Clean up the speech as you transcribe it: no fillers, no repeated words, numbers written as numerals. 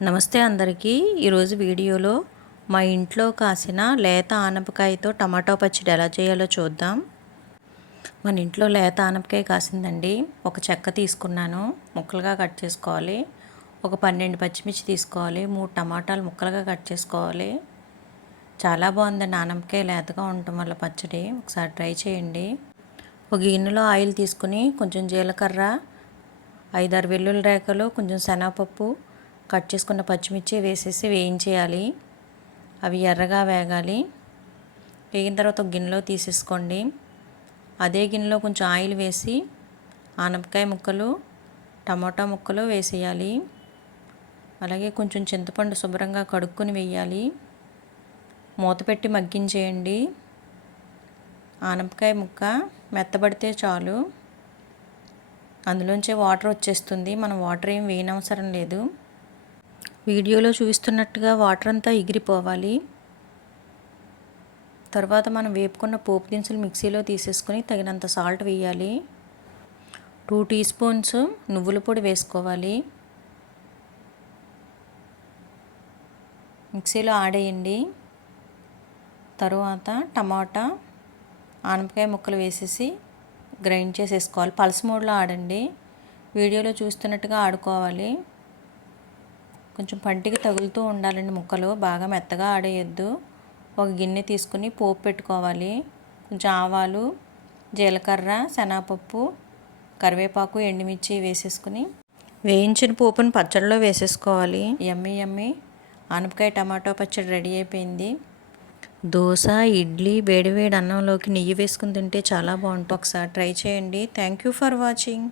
నమస్తే అందరికీ. ఈరోజు వీడియోలో మా ఇంట్లో కాసిన లేత ఆనపకాయతో టమాటో పచ్చడి ఎలా చేయాలో చూద్దాం. మన ఇంట్లో లేత ఆనపకాయ కాసిందండి. ఒక చెక్క తీసుకున్నాను, ముక్కలుగా కట్ చేసుకోవాలి. ఒక 12 పచ్చిమిర్చి తీసుకోవాలి. 3 టమాటాలు ముక్కలుగా కట్ చేసుకోవాలి. చాలా బాగుందండి, ఆనపకాయ లేతగా ఉండటం వల్ల పచ్చడి. ఒకసారి ట్రై చేయండి. ఒక గిన్నెలో ఆయిల్ తీసుకుని కొంచెం జీలకర్ర, 5-6 వెల్లుల్లి రేఖలు, కొంచెం శనగపప్పు, కట్ చేసుకున్న పచ్చిమిర్చి వేసేసి వేయించేయాలి. అవి ఎర్రగా వేగాలి. వేగిన తర్వాత ఒక గిన్నెలో తీసేసుకోండి. అదే గిన్నెలో కొంచెం ఆయిల్ వేసి ఆనపకాయ ముక్కలు, టమాటా ముక్కలు వేసేయాలి. అలాగే కొంచెం చింతపండు శుభ్రంగా కడుక్కొని వేయాలి. మూత పెట్టి మగ్గించేయండి. ఆనపకాయ ముక్క మెత్తబడితే చాలు, అందులోంచే వాటర్ వచ్చేస్తుంది. మనం వాటర్ ఏం వేయనవసరం లేదు. వీడియోలో చూపిస్తున్నట్టుగా వాటర్ అంతా ఎగిరిపోవాలి. తర్వాత మనం వేపుకున్న పోపు దినుసులు మిక్సీలో తీసేసుకొని తగినంత సాల్ట్ వేయాలి. 2 టీ స్పూన్స్ నువ్వుల పొడి వేసుకోవాలి. మిక్సీలో ఆడేయండి. తరువాత టమాటా, ఆనపకాయ ముక్కలు వేసేసి గ్రైండ్ చేసేసుకోవాలి. పల్స్ మోడ్లో ఆడండి. వీడియోలో చూస్తున్నట్టుగా ఆడుకోవాలి. కొంచెం పంటికి తగులుతూ ఉండాలండి ముక్కలు, బాగా మెత్తగా ఆడేయద్దు. ఒక గిన్నె తీసుకుని పోపు పెట్టుకోవాలి. కొంచెం ఆవాలు, జీలకర్ర, శనగపప్పు, కరివేపాకు, ఎండుమిర్చి వేసేసుకుని వేయించిన పోపును పచ్చడిలో వేసేసుకోవాలి. యమ్మీ యమ్మీ ఆనపకాయ టమాటో పచ్చడి రెడీ అయిపోయింది. దోశ, ఇడ్లీ, వేడివేడి అన్నంలోకి నెయ్యి వేసుకుని తింటే చాలా బాగుంటుంది. ఒకసారి ట్రై చేయండి. Thank you for watching.